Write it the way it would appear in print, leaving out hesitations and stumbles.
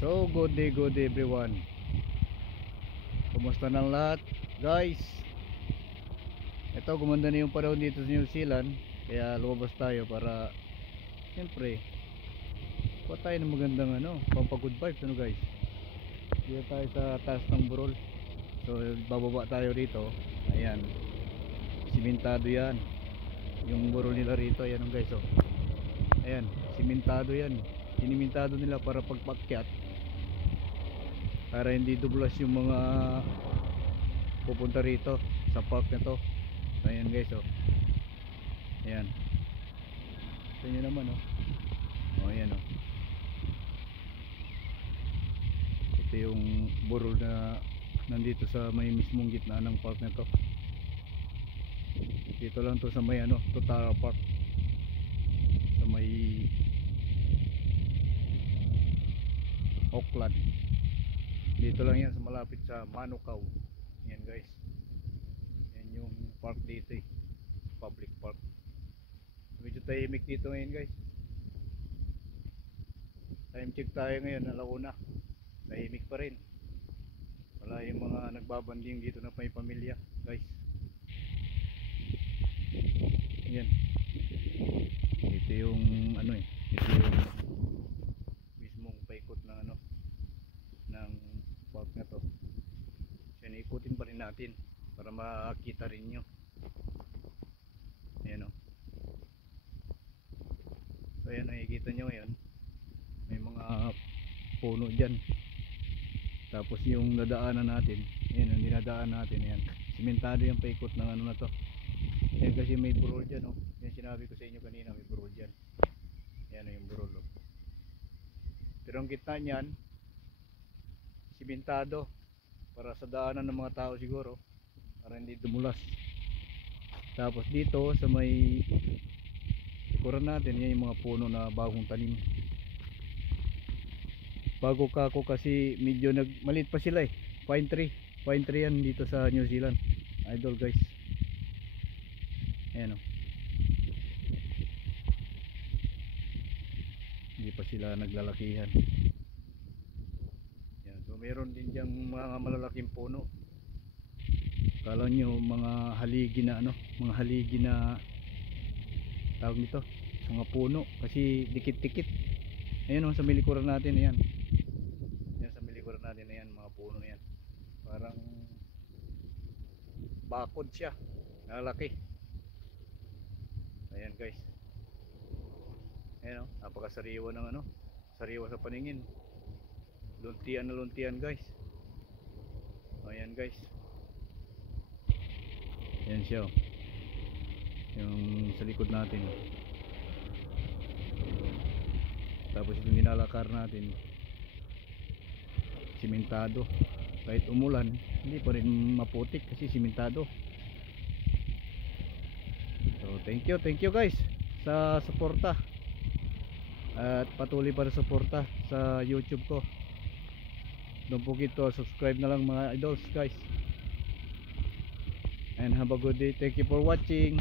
So good day everyone. Kumusta ng lahat guys? Ito, gumanda na yung panahon dito sa New Zealand, kaya lumabas tayo para siyempre kuha tayo ng magandang pampa good vibes guys. Dito tayo sa taas ng burol. So bababa tayo rito. Ayan, simentado yan yung burol nila rito. Ayan guys, oh. Ayan, simentado yan. Sinimentado nila para pagpakyat, para hindi dublas yung mga pupunta rito sa park na to. Ayan guys, oh. Ayan, ito nyo naman, oh. Oh, ayan, oh. Ito yung burol na nandito sa may mismong gitna ng park na to. Dito lang to sa may Totara Park, sa may Auckland. Dito lang yan, sa malapit sa Manukau. Yan guys, yan yung park dito, public park. Medyo tahimik dito ngayon guys. Time check tayo ngayon, alauna. Tahimik pa rin. Wala yung mga nagbabanding dito na may pamilya guys. Yan, ito yung ito yung mismong paikot na ng park na to. So ikutin pa rin natin para makita rin nyo. Ayan, oh. So ayan, nakikita nyo ngayon, may mga puno dyan. Tapos yung nadaanan natin, ayan, ang dinadaan natin, ayan, simentado yung paikot ng na to. Ayan, kasi may burol dyan, oh. Yan sinabi ko sa inyo kanina, may burol dyan. Ayan, yung burol, oh. Pero ang gitna nyan, simentado para sa daanan ng mga tao siguro, para hindi dumulas. Tapos dito sa may likuran natin, yan yung mga puno na bagong tanim. Bago kako kasi medyo maliit pa sila, pine tree yan dito sa New Zealand, idol guys. Ayan, oh. Hindi pa sila naglalakihan. Yan, so meron din diyang mga malalaking puno. Kala nyo mga haligi na mga haligi na tawag nito, mga puno, kasi dikit-dikit. Ayan, oh, sa milikuran natin, ayan. Yan sa milikuran natin, ayan, mga puno na yan. Parang bakod siya, lalaki. Ayan guys. Ayan, oh, napakasariwa ng sariwa sa paningin. Luntian na luntian guys. Ayan guys. Ayan siya, oh. Yung sa likod natin. Tapos itong nilalakar natin, simentado. Kahit umulan, hindi pa rin maputik kasi simentado. So thank you guys sa suporta, at patuloy para suporta sa YouTube ko. Don't forget to subscribe na lang mga idols guys, and have a good day. Thank you for watching.